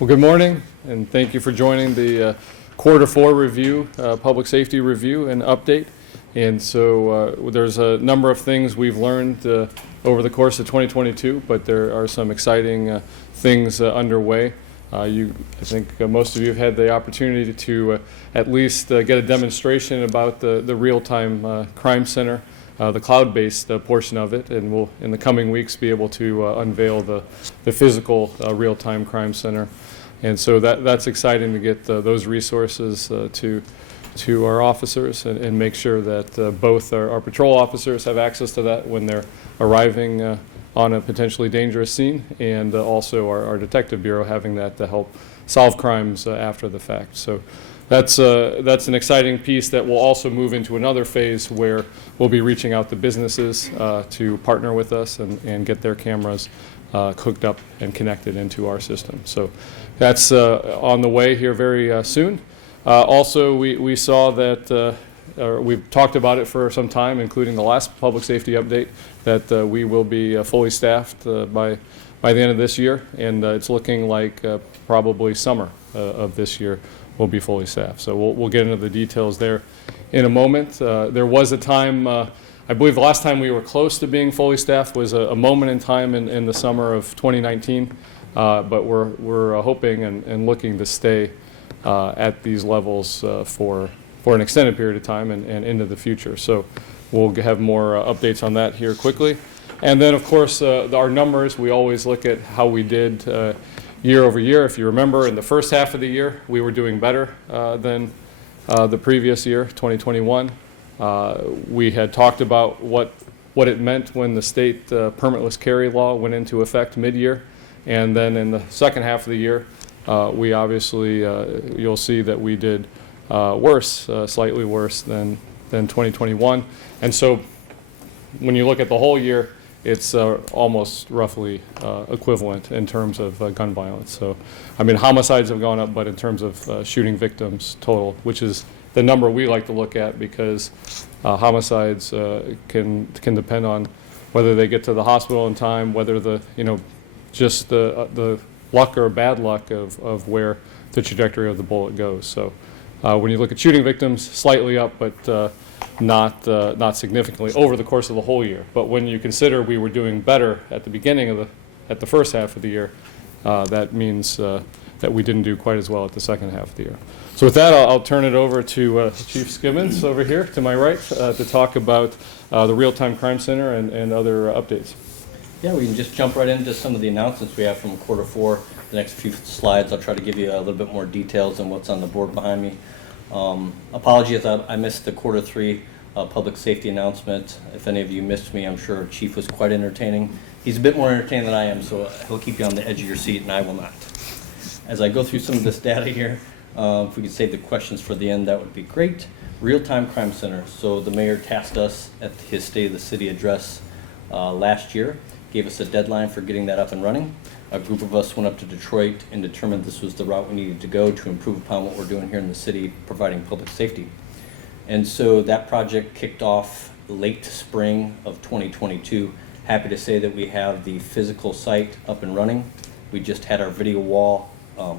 Well, good morning, and thank you for joining the Quarter 4 review, public safety review and update. And so there's a number of things we've learned over the course of 2022, but there are some exciting things underway. I think most of you have had the opportunity to at least get a demonstration about the real-time crime center, the cloud-based portion of it, and we'll in the coming weeks be able to unveil the physical real-time crime center. And so that's exciting to get those resources to our officers and make sure that both our patrol officers have access to that when they're arriving on a potentially dangerous scene, and also our detective bureau having that to help solve crimes after the fact. So that's an exciting piece that will also move into another phase where we'll be reaching out to businesses to partner with us and get their cameras hooked up and connected into our system. So that's on the way here very soon. Also, we saw that we've talked about it for some time, including the last public safety update, that we will be fully staffed by the end of this year, and it's looking like probably summer of this year we'll be fully staffed. So we'll get into the details there in a moment. There was a time, I believe the last time we were close to being fully staffed was a moment in time in the summer of 2019, but we're hoping and looking to stay at these levels for an extended period of time and into the future. So we'll have more updates on that here quickly. And then, of course, our numbers, we always look at how we did year over year. If you remember, in the first half of the year, we were doing better than the previous year, 2021. We had talked about what it meant when the state permitless carry law went into effect mid-year. And then in the second half of the year, we obviously, you'll see that we did worse, slightly worse than 2021. And so when you look at the whole year, it's almost roughly equivalent in terms of gun violence. So, I mean, homicides have gone up, but in terms of shooting victims total, which is the number we like to look at, because homicides can depend on whether they get to the hospital in time, whether just the luck or bad luck of where the trajectory of the bullet goes. So when you look at shooting victims, slightly up, but not significantly over the course of the whole year. But when you consider we were doing better at the beginning at the first half of the year, that means that we didn't do quite as well at the second half of the year. So with that, I'll turn it over to Chief Skibins over here to my right to talk about the Real-Time Crime Center and other updates. Yeah, we can just jump right into some of the announcements we have from Quarter 4. The next few slides, I'll try to give you a little bit more details on what's on the board behind me. Apologies, I missed the Quarter 3 public safety announcement. If any of you missed me, I'm sure Chief was quite entertaining. He's a bit more entertaining than I am, so he'll keep you on the edge of your seat, and I will not. As I go through some of this data here, if we could save the questions for the end, that would be great. Real-Time Crime Center. So the mayor tasked us at his State of the City address last year, gave us a deadline for getting that up and running. A group of us went up to Detroit and determined this was the route we needed to go to improve upon what we're doing here in the city, providing public safety. And so that project kicked off late spring of 2022. Happy to say that we have the physical site up and running. We just had our video wall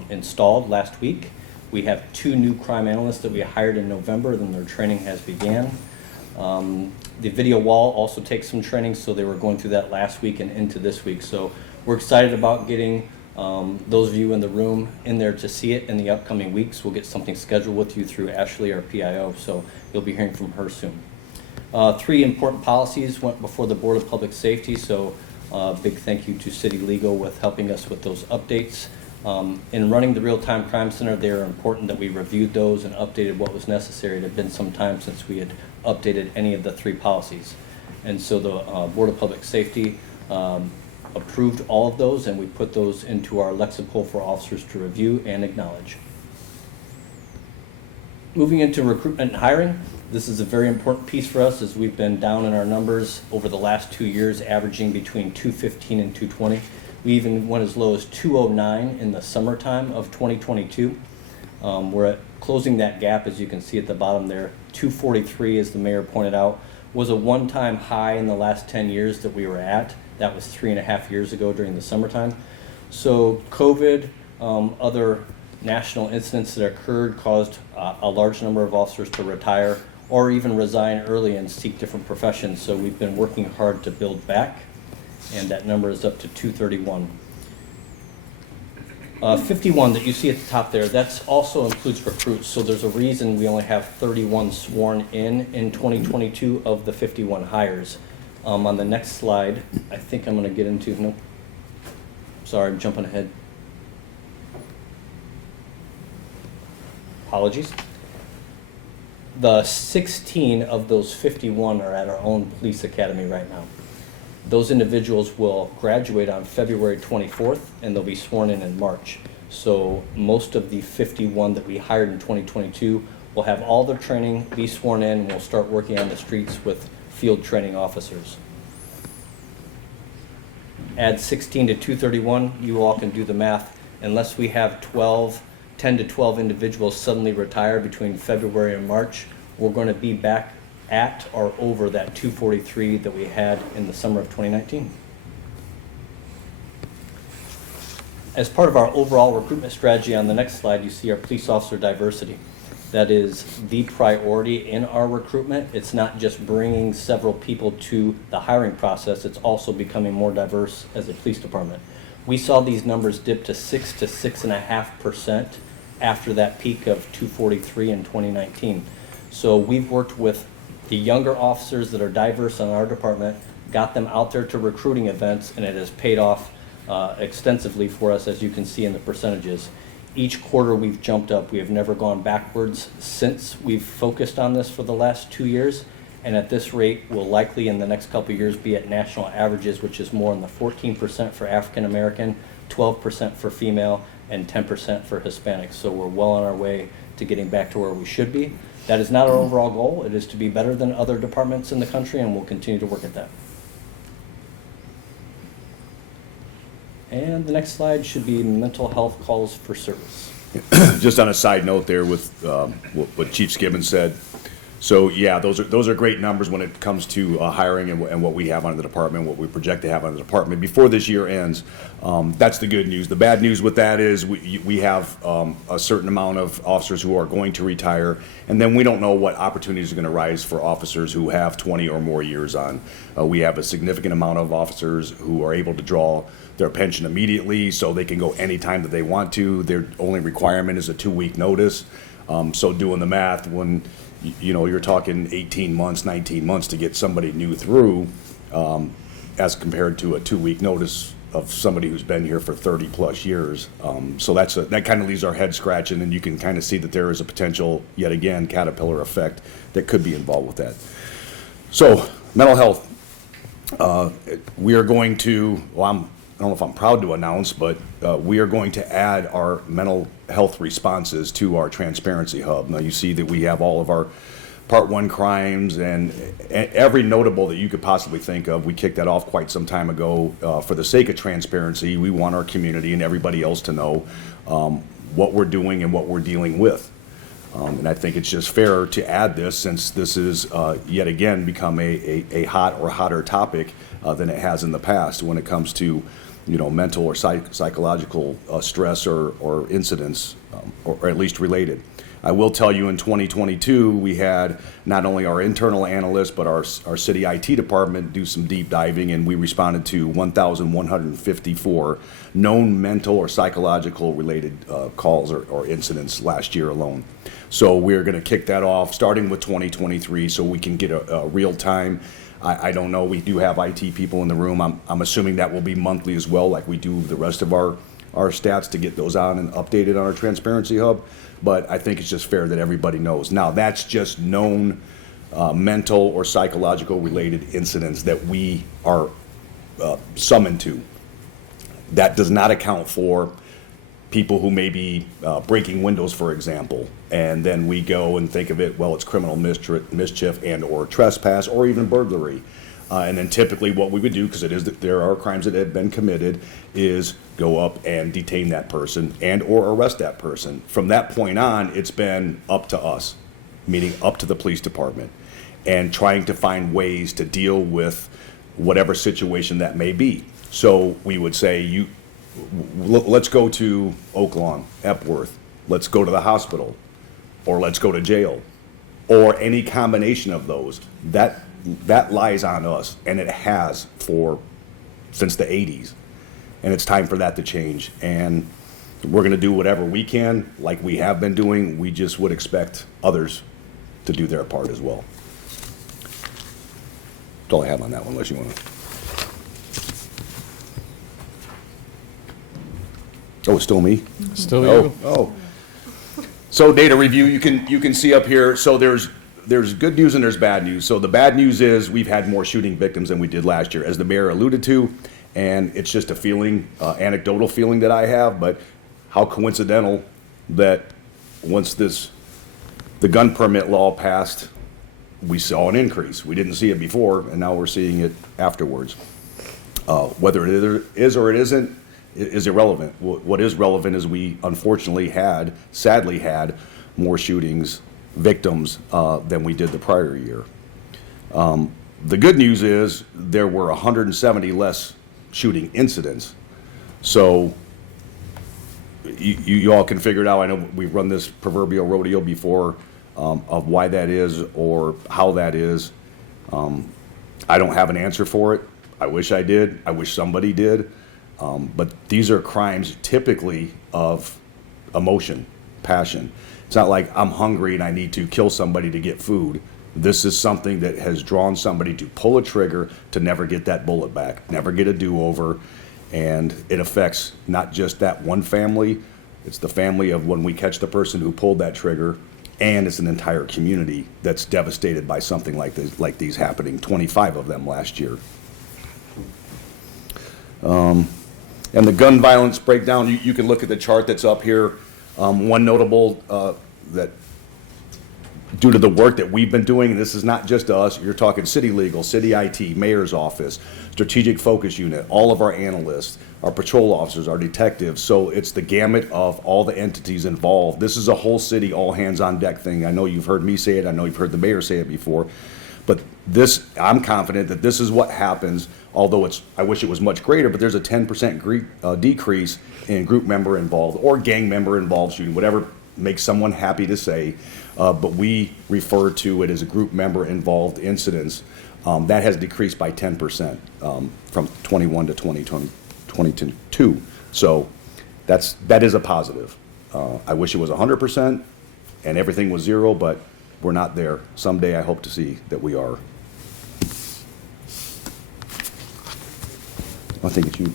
installed last week. We have 2 new crime analysts that we hired in November, then their training has began. The video wall also takes some training, so they were going through that last week and into this week. So we're excited about getting those of you in the room in there to see it in the upcoming weeks. We'll get something scheduled with you through Ashley, our PIO, so you'll be hearing from her soon. 3 important policies went before the Board of Public Safety, so big thank you to City Legal with helping us with those updates. In running the Real-Time Crime Center, they are important that we reviewed those and updated what was necessary. It had been some time since we had updated any of the 3 policies. And so the Board of Public Safety approved all of those, and we put those into our lexicon for officers to review and acknowledge. Moving into recruitment and hiring, this is a very important piece for us as we've been down in our numbers over the last 2 years, averaging between 215 and 220. We even went as low as 209 in the summertime of 2022. We're at closing that gap, as you can see at the bottom there. 243, as the mayor pointed out, was a one-time high in the last 10 years that we were at. That was 3.5 years ago during the summertime. So COVID other national incidents that occurred caused a large number of officers to retire or even resign early and seek different professions. So we've been working hard to build back, and that number is up to 231. 51 that you see at the top there, that also includes recruits. So there's a reason we only have 31 sworn in 2022 of the 51 hires. On the next slide, I think I'm going to get into, nope, sorry, I'm jumping ahead. Apologies. The 16 of those 51 are at our own police academy right now. Those individuals will graduate on February 24th, and they'll be sworn in March. So most of the 51 that we hired in 2022 will have all their training, be sworn in, and we'll start working on the streets with field training officers. Add 16 to 231, you all can do the math. Unless we have 10 to 12 individuals suddenly retire between February and March, we're going to be back at or over that 243 that we had in the summer of 2019. As part of our overall recruitment strategy, on the next slide, you see our police officer diversity. That is the priority in our recruitment. It's not just bringing several people to the hiring process, it's also becoming more diverse as a police department. We saw these numbers dip to 6 to 6.5% after that peak of 243 in 2019. So we've worked with the younger officers that are diverse in our department, got them out there to recruiting events, and it has paid off extensively for us, as you can see in the percentages. Each quarter we've jumped up. We have never gone backwards since we've focused on this for the last 2 years, and at this rate we'll likely in the next couple of years be at national averages, which is more in the 14% for African American, 12% for female, and 10% for Hispanics. So we're well on our way to getting back to where we should be. That is not our overall goal. It is to be better than other departments in the country, and we'll continue to work at that. And the next slide should be mental health calls for service. Just on a side note there with what Chief Skibins said. So yeah, those are great numbers when it comes to hiring and what we have on the department, what we project to have on the department before this year ends. That's the good news. The bad news with that is we have a certain amount of officers who are going to retire, and then we don't know what opportunities are going to rise for officers who have 20 or more years on. We have a significant amount of officers who are able to draw their pension immediately, so they can go anytime that they want to. Their only requirement is a 2-week notice. So doing the math, when you're talking 18 months, 19 months to get somebody new through, as compared to a 2-week notice of somebody who's been here for 30 plus years. So that kind of leaves our head scratching, and you can kind of see that there is a potential, yet again, caterpillar effect that could be involved with that. So mental health, we are going to, I don't know if I'm proud to announce, but we are going to add our mental health responses to our transparency hub. Now you see that we have all of our Part 1 crimes and every notable that you could possibly think of. We kicked that off quite some time ago. For the sake of transparency, we want our community and everybody else to know what we're doing and what we're dealing with. And I think it's just fair to add this, since this is yet again become a hot or hotter topic than it has in the past when it comes to mental or psychological stress or incidents, or at least related. I will tell you, in 2022, we had not only our internal analysts, but our city IT department do some deep diving, and we responded to 1,154 known mental or psychological related calls or incidents last year alone. So we're going to kick that off starting with 2023 so we can get a real time. I don't know, we do have IT people in the room. I'm assuming that will be monthly as well, like we do the rest of our stats, to get those on and updated on our Transparency Hub. But I think it's just fair that everybody knows. Now, that's just known mental or psychological related incidents that we are summoned to. That does not account for people who may be breaking windows, for example, and then we go and think of it, well, it's criminal mischief and or trespass or even burglary. And then typically what we would do, because there are crimes that have been committed, is go up and detain that person and or arrest that person. From that point on, it's been up to us, meaning up to the police department, and trying to find ways to deal with whatever situation that may be. So we would say, let's go to Oak Lawn, Epworth, let's go to the hospital, or let's go to jail, or any combination of those. That lies on us, and it has since the 80s. And it's time for that to change. And we're going to do whatever we can, like we have been doing. We just would expect others to do their part as well. That's all I have on that one, unless you want to. Oh, it's still me? Still you? Oh. So data review, you can see up here. So there's good news and there's bad news. So the bad news is we've had more shooting victims than we did last year, as the mayor alluded to, and it's just a feeling, anecdotal feeling that I have. But how coincidental that once the gun permit law passed, we saw an increase. We didn't see it before, and now we're seeing it afterwards. Whether it is or it isn't is irrelevant. What is relevant is we unfortunately sadly had more shootings, victims, than we did the prior year. The good news is there were 170 less shooting incidents. So you all can figure it out. I know we've run this proverbial rodeo before, of why that is or how that is. I don't have an answer for it. I wish I did. I wish somebody did. But these are crimes typically of emotion, passion. It's not like I'm hungry and I need to kill somebody to get food. This is something that has drawn somebody to pull a trigger to never get that bullet back, never get a do-over. And it affects not just that one family, it's the family of when we catch the person who pulled that trigger, and it's an entire community that's devastated by something like these happening, 25 of them last year. And the gun violence breakdown, you can look at the chart that's up here. One notable that due to the work that we've been doing, and this is not just us, you're talking city legal, city IT, mayor's office, strategic focus unit, all of our analysts, our patrol officers, our detectives. So it's the gamut of all the entities involved. This is a whole city, all hands on deck thing. I know you've heard me say it. I know you've heard the mayor say it before. But I'm confident that this is what happens, although I wish it was much greater, but there's a 10% decrease in group member involved or gang member involved shooting, whatever makes someone happy to say. But we refer to it as a group member involved incidents. That has decreased by 10% from 21 to 2022. So that is a positive. I wish it was 100% and everything was zero, but we're not there. Someday I hope to see that we are. I think it's you.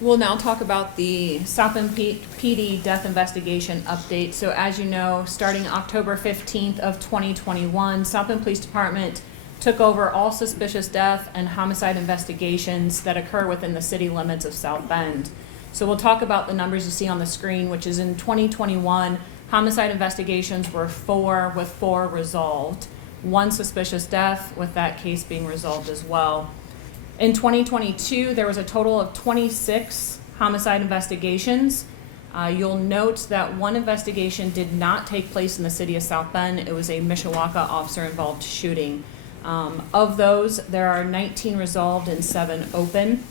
We'll now talk about the South Bend PD death investigation update. So as you know, starting October 15th of 2021, South Bend Police Department took over all suspicious death and homicide investigations that occur within the city limits of South Bend. So we'll talk about the numbers you see on the screen, which is in 2021, homicide investigations were 4 with 4 resolved. 1 suspicious death with that case being resolved as well. In 2022, there was a total of 26 homicide investigations. You'll note that 1 investigation did not take place in the city of South Bend. It was a Mishawaka officer-involved shooting. Of those, there are 19 resolved and 7 open.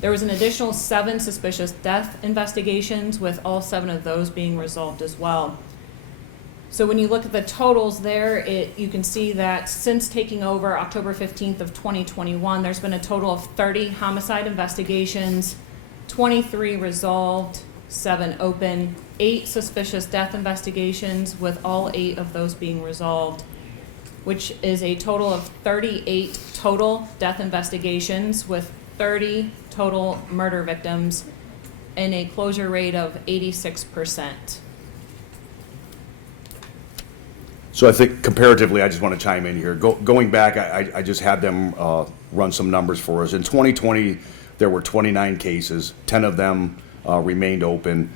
There was an additional 7 suspicious death investigations, with all 7 of those being resolved as well. So when you look at the totals there, you can see that since taking over October 15th of 2021, there's been a total of 30 homicide investigations, 23 resolved, 7 open, 8 suspicious death investigations, with all 8 of those being resolved, which is a total of 38 total death investigations with 30 total murder victims and a closure rate of 86%. So I think comparatively, I just want to chime in here. Going back, I just had them run some numbers for us. In 2020, there were 29 cases. 10 of them remained open,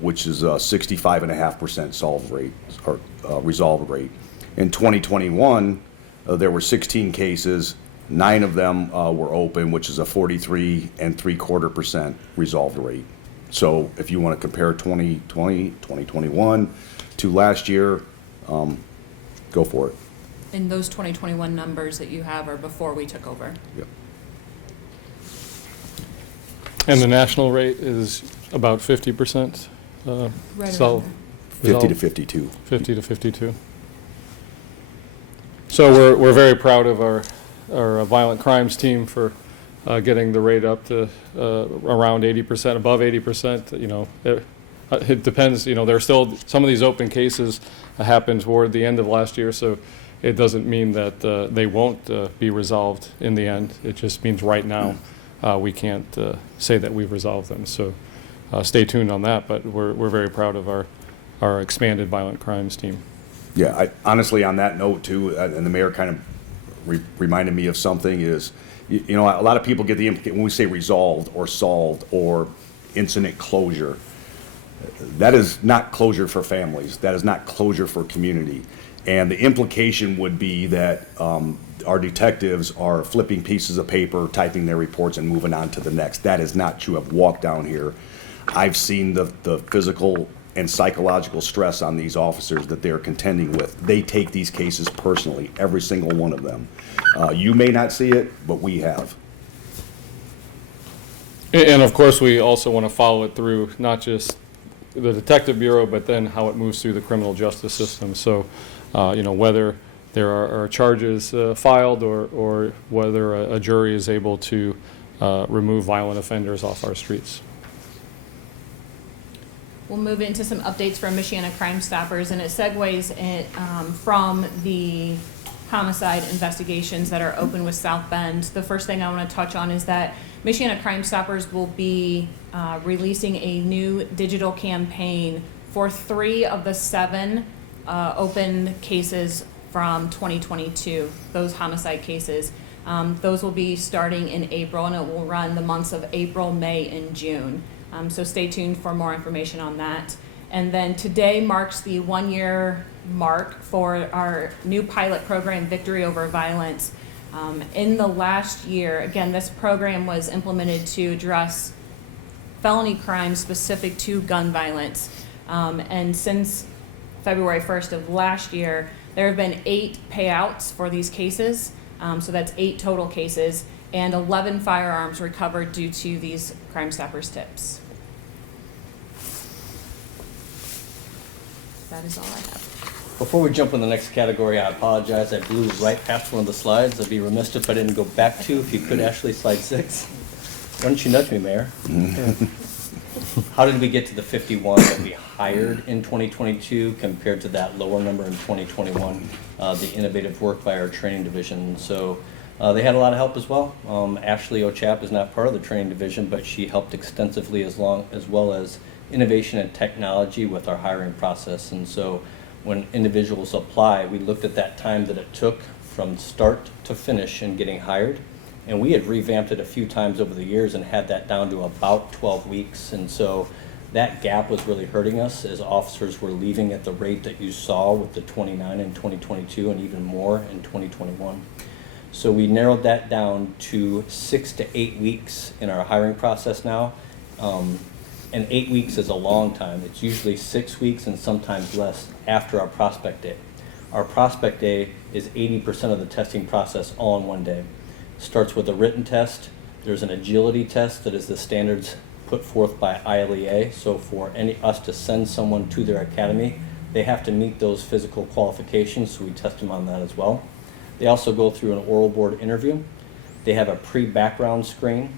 which is a 65.5% solve rate or resolve rate. In 2021, there were 16 cases. 9 of them were open, which is a 43.75% resolved rate. So if you want to compare 2020, 2021 to last year, go for it. And those 2021 numbers that you have are before we took over. Yep. And the national rate is about 50%? Right So, around 50 to 52. 50 to 52. So we're very proud of our violent crimes team for getting the rate up to around 80%, above 80%. You know, it depends. You know, there are still some of these open cases happened toward the end of last year, so it doesn't mean that they won't be resolved in the end. It just means right now we can't say that we've resolved them. So stay tuned on that. But we're very proud of our expanded violent crimes team. Yeah, honestly, on that note too, and the mayor kind of reminded me of something is, you know, a lot of people get the implication when we say resolved or solved or incident closure, that is not closure for families. That is not closure for community. And the implication would be that our detectives are flipping pieces of paper, typing their reports, and moving on to the next. That is not true. I've walked down here. I've seen the physical and psychological stress on these officers that they're contending with. They take these cases personally, every single one of them. You may not see it, but we have. And of course, we also want to follow it through, not just the Detective Bureau, but then how it moves through the criminal justice system. So, you know, whether there are charges filed or whether a jury is able to remove violent offenders off our streets. We'll move into some updates from Michiana Crime Stoppers, and it segues from the homicide investigations that are open with South Bend. The first thing I want to touch on is that Michiana Crime Stoppers will be releasing a new digital campaign for 3 of the 7 open cases from 2022, those homicide cases. Those will be starting in April, and it will run the months of April, May, and June. So stay tuned for more information on that. And then today marks the 1-year mark for our new pilot program, Victory Over Violence. In the last year, again, this program was implemented to address felony crimes specific to gun violence. And since February 1st of last year, there have been 8 payouts for these cases. So that's 8 total cases, and 11 firearms recovered due to these Crime Stoppers tips. That is all I have. Before we jump in the next category, I apologize. I blew right past one of the slides. I'd be remiss if I didn't go back to, if you could, Ashley, slide 6. Why don't you nudge me, Mayor? How did we get to the 51 that we hired in 2022 compared to that lower number in 2021? The innovative work by our training division. So they had a lot of help as well. Ashley Ochap is not part of the training division, but she helped extensively as well as innovation and technology with our hiring process. And so when individuals apply, we looked at that time that it took from start to finish in getting hired. And we had revamped it a few times over the years and had that down to about 12 weeks. And so that gap was really hurting us as officers were leaving at the rate that you saw with the 29 in 2022 and even more in 2021. So we narrowed that down to 6 to 8 weeks in our hiring process now. And 8 weeks is a long time. It's usually 6 weeks and sometimes less after our prospect day. Our prospect day is 80% of the testing process all in one day. Starts with a written test. There's an agility test that is the standards put forth by ILEA. So for us to send someone to their academy, they have to meet those physical qualifications, so we test them on that as well. They also go through an oral board interview. They have a pre-background screen,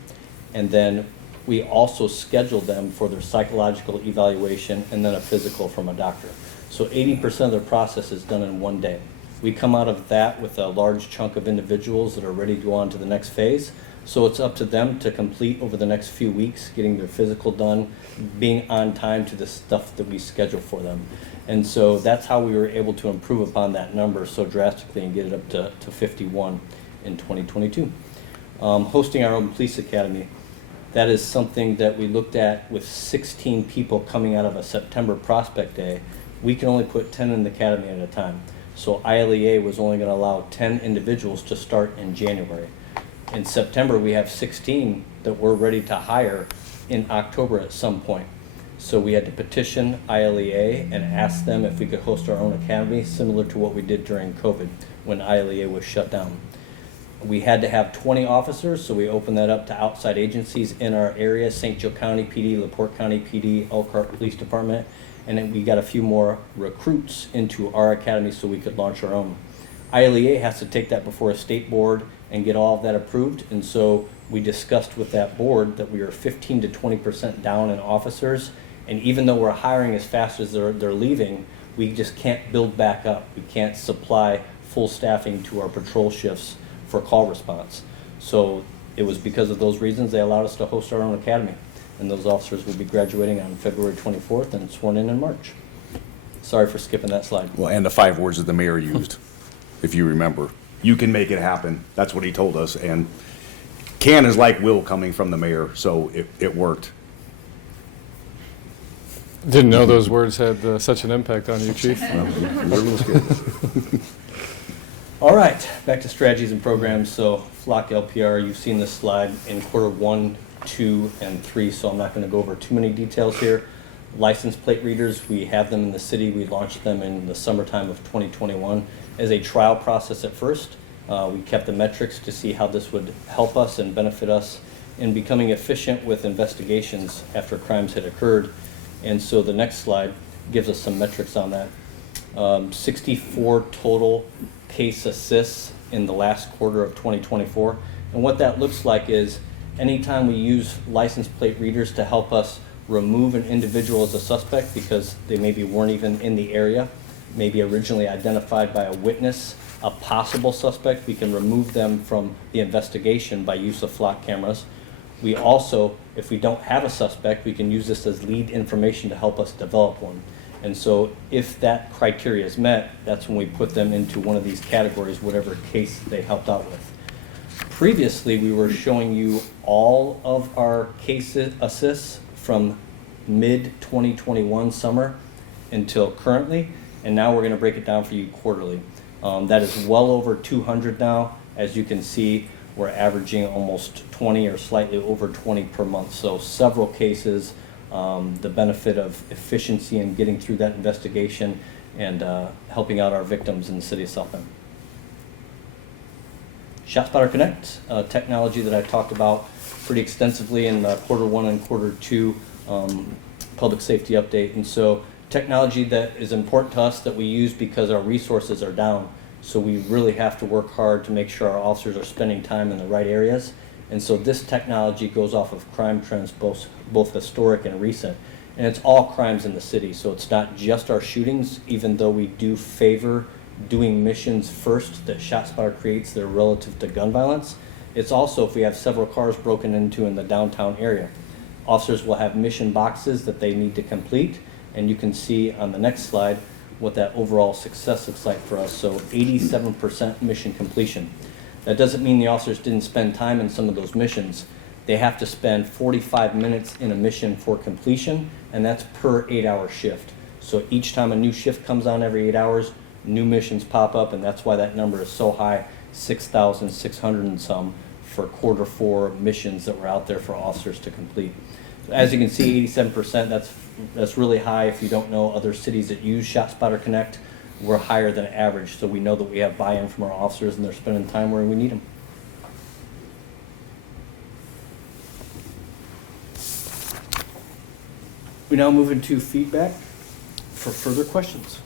and then we also schedule them for their psychological evaluation and then a physical from a doctor. So 80% of their process is done in one day. We come out of that with a large chunk of individuals that are ready to go on to the next phase. So it's up to them to complete over the next few weeks, getting their physical done, being on time to the stuff that we schedule for them. And so that's how we were able to improve upon that number so drastically and get it up to 51 in 2022. Hosting our own police academy. That is something that we looked at with 16 people coming out of a September prospect day. We can only put 10 in the academy at a time. So ILEA was only going to allow 10 individuals to start in January. In September, we have 16 that we're ready to hire in October at some point. So we had to petition ILEA and ask them if we could host our own academy, similar to what we did during COVID when ILEA was shut down. We had to have 20 officers, so we opened that up to outside agencies in our area, St. Joe County PD, LaPorte County PD, Elkhart Police Department, and then we got a few more recruits into our academy so we could launch our own. ILEA has to take that before a state board and get all of that approved, and so we discussed with that board that we are 15 to 20% down in officers, and even though we're hiring as fast as they're leaving, we just can't build back up. We can't supply full staffing to our patrol shifts for call response. So it was because of those reasons they allowed us to host our own academy. And those officers will be graduating on February 24th and sworn in March. Sorry for skipping that slide. Well, and the 5 words that the mayor used, if you remember. You can make it happen. That's what he told us. And can is like will coming from the mayor, so it worked. Didn't know those words had such an impact on you, Chief. We're a little scared. All right, back to strategies and programs. So Flock LPR, you've seen this slide in quarter 1, 2, and 3, so I'm not going to go over too many details here. License plate readers, we have them in the city. We launched them in the summertime of 2021 as a trial process at first. We kept the metrics to see how this would help us and benefit us in becoming efficient with investigations after crimes had occurred. And so the next slide gives us some metrics on that. 64 total case assists in the last quarter of 2024. And what that looks like is anytime we use license plate readers to help us remove an individual as a suspect because they maybe weren't even in the area, maybe originally identified by a witness, a possible suspect, we can remove them from the investigation by use of flock cameras. We also, if we don't have a suspect, we can use this as lead information to help us develop one. And so if that criteria is met, that's when we put them into one of these categories, whatever case they helped out with. Previously, we were showing you all of our case assists from mid-2021 summer until currently, and now we're going to break it down for you quarterly. That is well over 200 now. As you can see, we're averaging almost 20 or slightly over 20 per month. So several cases, the benefit of efficiency in getting through that investigation and helping out our victims in the city of South Bend. ShotSpotter Connect, technology that I talked about pretty extensively in quarter 1 and quarter 2 public safety update. And so technology that is important to us that we use because our resources are down. So we really have to work hard to make sure our officers are spending time in the right areas. And so this technology goes off of crime trends, both historic and recent. And it's all crimes in the city. So it's not just our shootings, even though we do favor doing missions first that ShotSpotter creates that are relative to gun violence. It's also if we have several cars broken into in the downtown area. Officers will have mission boxes that they need to complete. And you can see on the next slide what that overall success looks like for us. So 87% mission completion. That doesn't mean the officers didn't spend time in some of those missions. They have to spend 45 minutes in a mission for completion, and that's per 8-hour shift. So each time a new shift comes on every 8 hours, new missions pop up, and that's why that number is so high, 6,600 and some for quarter 4 missions that were out there for officers to complete. As you can see, 87%, that's really high. If you don't know other cities that use ShotSpotter Connect, we're higher than average, so we know that we have buy-in from our officers and they're spending time where we need them. We now move into feedback for further questions.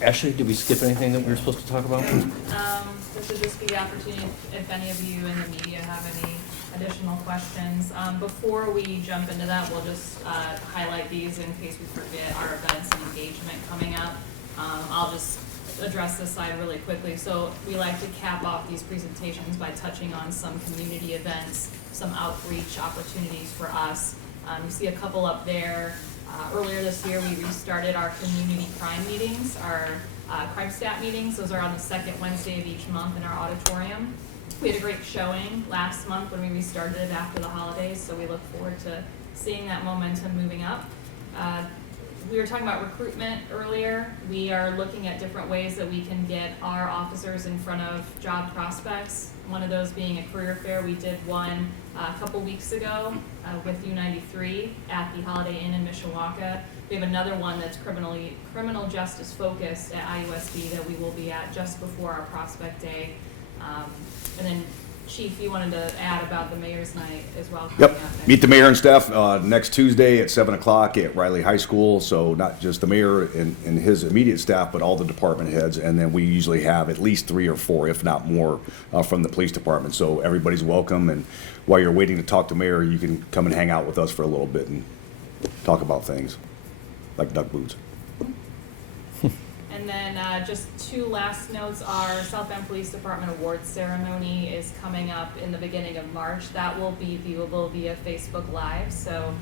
Ashley, did we skip anything that we were supposed to talk about? This would just be the opportunity if any of you in the media have any additional questions. Before we jump into that, we'll just highlight these in case we forget our events and engagement coming up. I'll just address this side really quickly. So we like to cap off these presentations by touching on some community events, some outreach opportunities for us. You see a couple up there. Earlier this year, we restarted our community crime meetings, our crime stat meetings. Those are on the second Wednesday of each month in our auditorium. We had a great showing last month when we restarted it after the holidays, so we look forward to seeing that momentum moving up. We were talking about recruitment earlier. We are looking at different ways that we can get our officers in front of job prospects. One of those being a career fair. We did one a couple weeks ago with U93 at the Holiday Inn in Mishawaka. We have another one that's criminal justice focused at IUSD that we will be at just before our prospect day. And then Chief, you wanted to add about the mayor's night as well. Yep, coming up next meet the mayor and staff next Tuesday at 7 o'clock at Riley High School. So not just the mayor and his immediate staff, but all the department heads. And then we usually have at least 3 or 4, if not more, from the police department. So everybody's welcome. And while you're waiting to talk to mayor, you can come and hang out with us for a little bit and talk about things like duck boots. And then just 2 last notes. Our South Bend Police Department awards ceremony is coming up in the beginning of March. That will be viewable via Facebook Live. So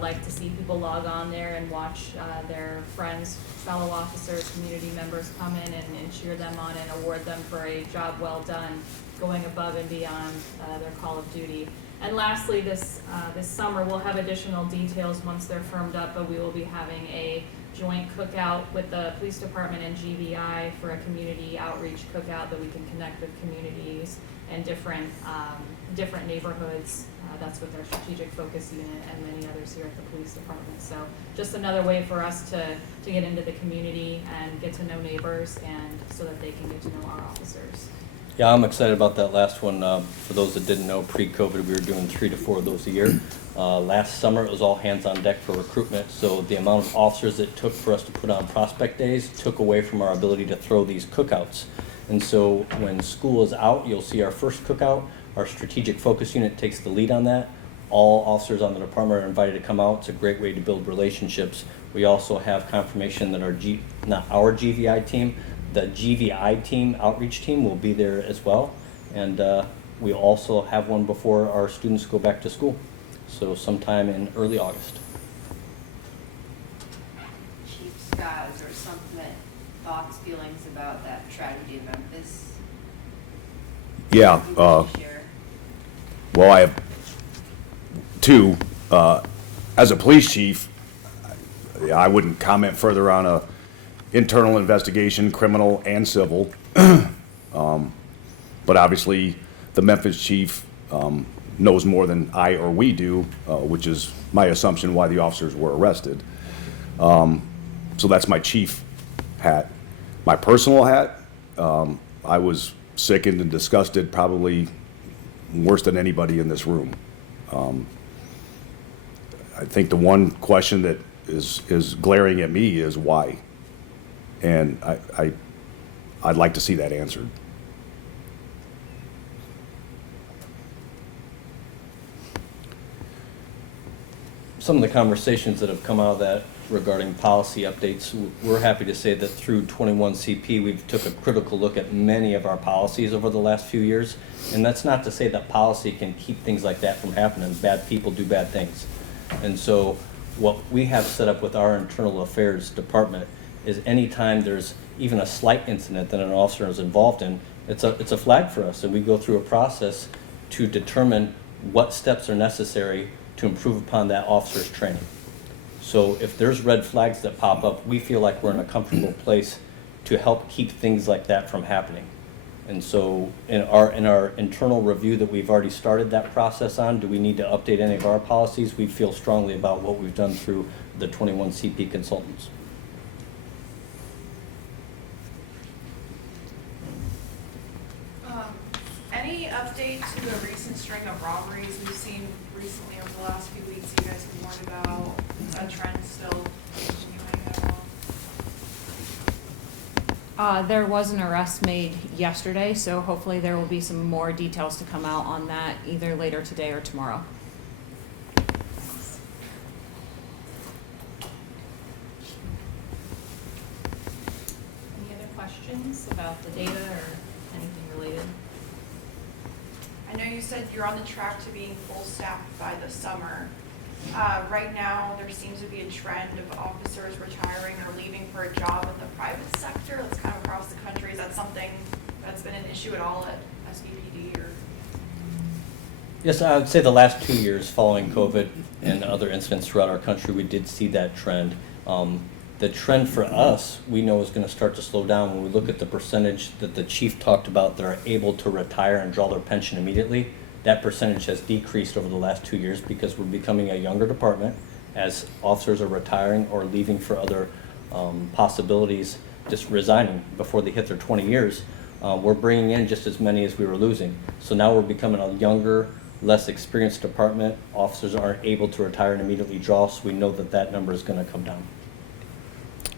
like to see people log on there and watch their friends, fellow officers, community members come in and cheer them on and award them for a job well done, going above and beyond their call of duty. And lastly, this summer, we'll have additional details once they're firmed up, but we will be having a joint cookout with the police department and GVI for a community outreach cookout that we can connect with communities and different neighborhoods. That's with our strategic focus unit and many others here at the police department. So just another way for us to get into the community and get to know neighbors, and so that they can get to know our officers. Yeah, I'm excited about that last one. For those that didn't know, pre-COVID, we were doing 3 to 4 of those a year. Last summer, it was all hands on deck for recruitment. So the amount of officers it took for us to put on prospect days took away from our ability to throw these cookouts. And so when school is out, you'll see our first cookout. Our strategic focus unit takes the lead on that. All officers on the department are invited to come out. It's a great way to build relationships. We also have confirmation that not our GVI team, the GVI team, outreach team, will be there as well. And we also have one before our students go back to school. So sometime in early August. Chief Scott, is there something, thoughts, feelings about that tragedy in Memphis? Yeah, You want to share? well, I have 2. As a police chief, I wouldn't comment further on a internal investigation, criminal and civil. But obviously, the Memphis chief knows more than I or we do, which is my assumption why the officers were arrested. So that's my chief hat. My personal hat, I was sickened and disgusted, probably worse than anybody in this room. I think the one question that is glaring at me is why, and I'd like to see that answered. Some of the conversations that have come out of that regarding policy updates, we're happy to say that through 21CP, we've took a critical look at many of our policies over the last few years. And that's not to say that policy can keep things like that from happening. Bad people do bad things. And so what we have set up with our internal affairs department is anytime there's even a slight incident that an officer is involved in, it's a flag for us. And we go through a process to determine what steps are necessary to improve upon that officer's training. So if there's red flags that pop up, we feel like we're in a comfortable place to help keep things like that from happening. And so in our internal review that we've already started that process on, do we need to update any of our policies? We feel strongly about what we've done through the 21CP consultants. Any update to the recent string of robberies we've seen recently over the last few weeks you guys have warned about? Is that trend still continuing at all? There was an arrest made yesterday, so hopefully there will be some more details to come out on that either later today or tomorrow. Any other questions about the data or anything related? I know you said you're on the track to being full staffed by the summer. Right now, there seems to be a trend of officers retiring or leaving for a job in the private sector. That's kind of across the country. Is that something that's been an issue at all at SBPD or? Yes, I would say the last 2 years following COVID and other incidents throughout our country, we did see that trend. The trend for us, we know is going to start to slow down when we look at the percentage that the chief talked about that are able to retire and draw their pension immediately. That percentage has decreased over the last 2 years because we're becoming a younger department as officers are retiring or leaving for other possibilities, just resigning before they hit their 20 years. We're bringing in just as many as we were losing. So now we're becoming a younger, less experienced department. Officers aren't able to retire and immediately draw, so we know that that number is going to come down.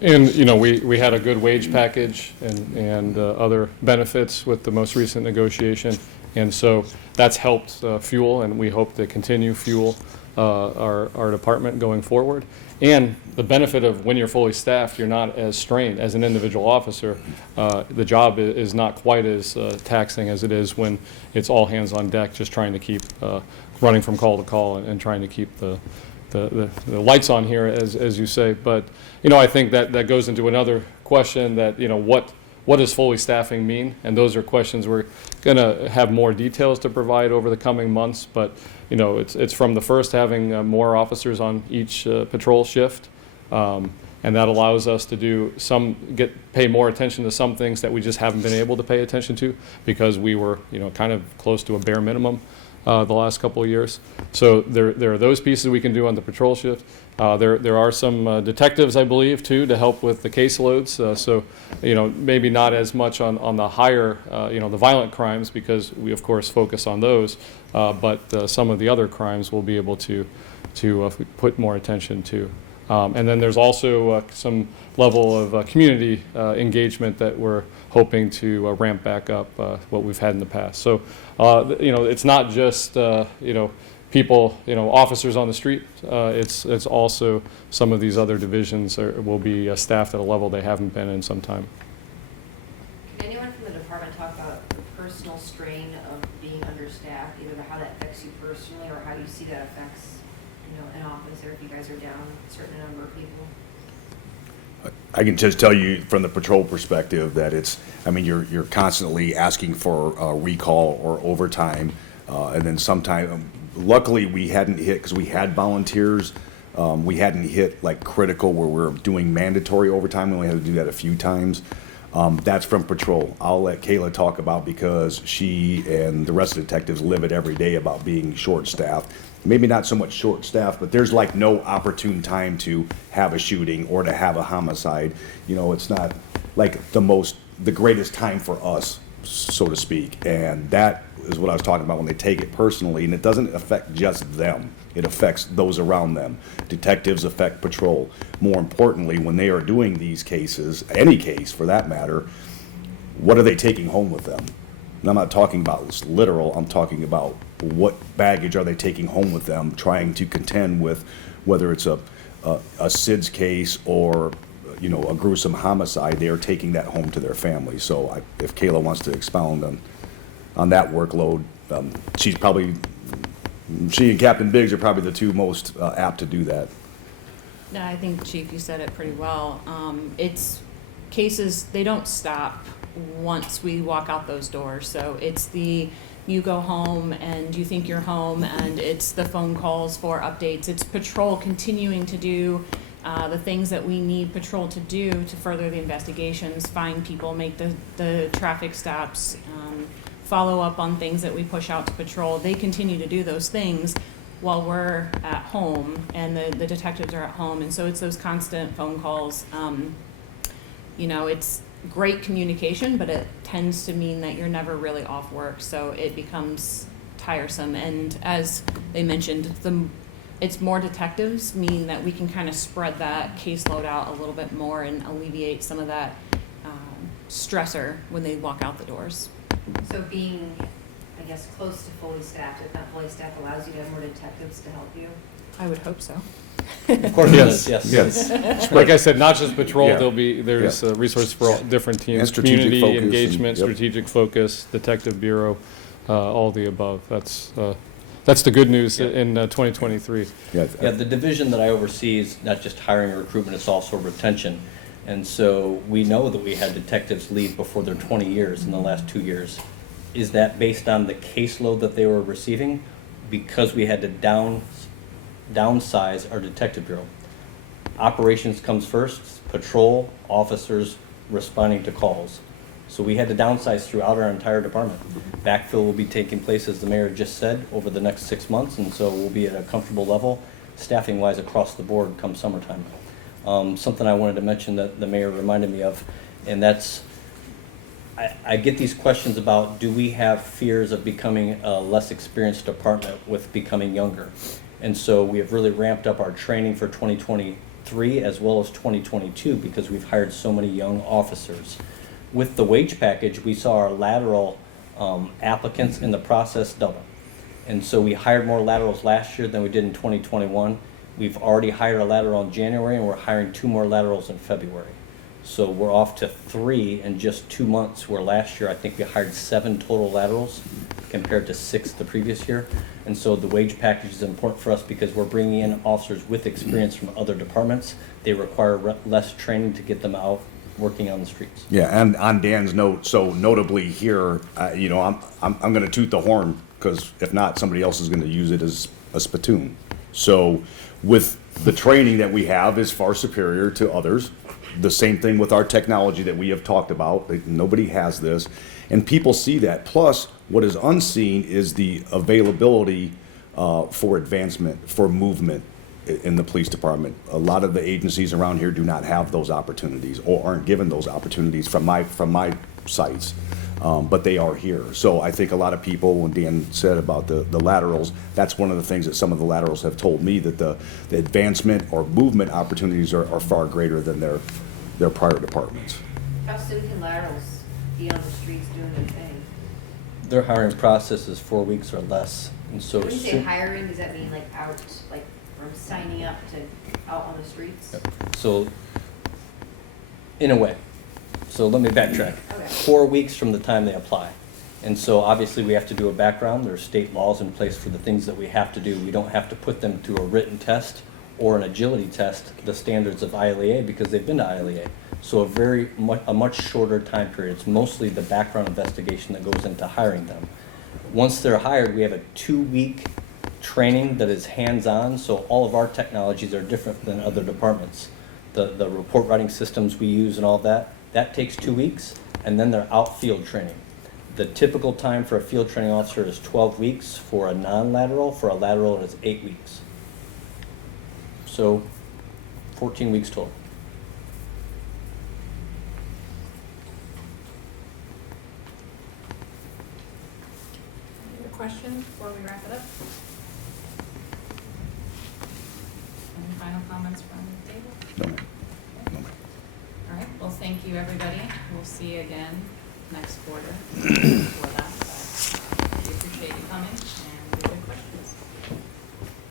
And, you know, we had a good wage package and other benefits with the most recent negotiation. And so that's helped fuel, and we hope to continue fuel our department going forward. And the benefit of when you're fully staffed, you're not as strained as an individual officer. The job is not quite as taxing as it is when it's all hands on deck, just trying to keep running from call to call and trying to keep the lights on here, as you say. But, you know, I think that goes into another question that, you know, what does fully staffing mean? And those are questions we're going to have more details to provide over the coming months. But, you know, it's from the first having more officers on each patrol shift. And that allows us to do pay more attention to some things that we just haven't been able to pay attention to because we were, you know, kind of close to a bare minimum the last couple of years. So there are those pieces we can do on the patrol shift. There are some detectives, I believe, too, to help with the caseloads. So, you know, maybe not as much on the higher, you know, the violent crimes, because we, of course, focus on those. But some of the other crimes we'll be able to put more attention to. And then there's also some level of community engagement that we're hoping to ramp back up what we've had in the past. So, you know, it's not just, you know, people, you know, officers on the street. It's also some of these other divisions will be staffed at a level they haven't been in some time. Can anyone from the department talk about the personal strain of being understaffed, either how that affects you personally or how you see that affects, you know, an officer if you guys are down a certain number of people? I can just tell you from the patrol perspective that you're constantly asking for recall or overtime, and then sometime, luckily we hadn't hit, because we had volunteers, we hadn't hit like critical where we're doing mandatory overtime. We only had to do that a few times. That's from patrol. I'll let Kayla talk about, because she and the rest of the detectives live it every day about being short-staffed. Maybe not so much short-staffed, but there's like no opportune time to have a shooting or to have a homicide. You know, it's not like the greatest time for us, so to speak. And that is what I was talking about when they take it personally. And it doesn't affect just them. It affects those around them. Detectives affect patrol. More importantly, when they are doing these cases, any case for that matter, what are they taking home with them? And I'm not talking about this literal, I'm talking about what baggage are they taking home with them, trying to contend with whether it's a SIDS case or, you know, a gruesome homicide. They are taking that home to their family. So if Kayla wants to expound on that workload, she and Captain Biggs are probably the two most apt to do that. No, I think, Chief, you said it pretty well. It's cases, they don't stop once we walk out those doors. So it's you go home and you think you're home, and it's the phone calls for updates. It's patrol continuing to do the things that we need patrol to do to further the investigations, find people, make the traffic stops, follow up on things that we push out to patrol. They continue to do those things while we're at home and the detectives are at home. And so it's those constant phone calls. You know, it's great communication, but it tends to mean that you're never really off work. So it becomes tiresome. And as they mentioned, it's more detectives, meaning that we can kind of spread that caseload out a little bit more and alleviate some of that stressor when they walk out the doors. So being, I guess, close to fully staffed, if not fully staffed, allows you to have more detectives to help you? I would hope so. Of course Yes. it is, yes. Yes. Like I said, not just patrol, Yeah. there's resources for all different teams, And strategic community focus engagement, yep. strategic focus, detective bureau, all the above. That's the good news in 2023. Yeah, Yeah, the division that I oversee is not just hiring and recruitment, it's also retention. And so we know that we had detectives leave before their 20 years in the last 2 years. Is that based on the caseload that they were receiving? Because we had to downsize our detective bureau. Operations comes first, patrol, officers responding to calls. So we had to downsize throughout our entire department. Backfill will be taking place, as the mayor just said, over the next 6 months, and so we'll be at a comfortable level. staffing-wise across the board come summertime. Something I wanted to mention that the mayor reminded me of, and that's, I get these questions about, do we have fears of becoming a less experienced department with becoming younger? And so we have really ramped up our training for 2023 as well as 2022 because we've hired so many young officers. With the wage package, we saw our lateral applicants in the process double. And so we hired more laterals last year than we did in 2021. We've already hired a lateral in January, and we're hiring 2 more laterals in February. So we're off to 3 in just 2 months, where last year I think we hired 7 total laterals compared to 6 the previous year. And so the wage package is important for us because we're bringing in officers with experience from other departments. They require less training to get them out working on the streets. Yeah, and on Dan's note, so notably here, you know, I'm going to toot the horn because if not, somebody else is going to use it as a spittoon. So with the training that we have is far superior to others. The same thing with our technology that we have talked about. Nobody has this, and people see that. Plus, what is unseen is the availability for advancement, for movement in the police department. A lot of the agencies around here do not have those opportunities or aren't given those opportunities from my sites, but they are here. So I think a lot of people, when Dan said about the laterals, that's one of the things that some of the laterals have told me, that the advancement or movement opportunities are far greater than their prior departments. How soon can laterals be on the streets doing their thing? Their hiring process is 4 weeks or less. And so When you say hiring, does that mean like out, like from signing up to out on the streets? So, in a way. So let me backtrack. Okay. 4 weeks from the time they apply. And so obviously we have to do a background. There's state laws in place for the things that we have to do. We don't have to put them through a written test or an agility test, the standards of ILEA, because they've been to ILEA. So a much shorter time period. It's mostly the background investigation that goes into hiring them. Once they're hired, we have a 2-week training that is hands-on, so all of our technologies are different than other departments. The report writing systems we use and all that takes 2 weeks, and then they're out field training. The typical time for a field training officer is 12 weeks. For a non-lateral, for a lateral, it is 8 weeks. So 14 weeks total. Any other questions before we wrap it up? Any final comments from the table? No. All right, well, thank you, everybody. We'll see you again next quarter. Before that, but we appreciate you coming,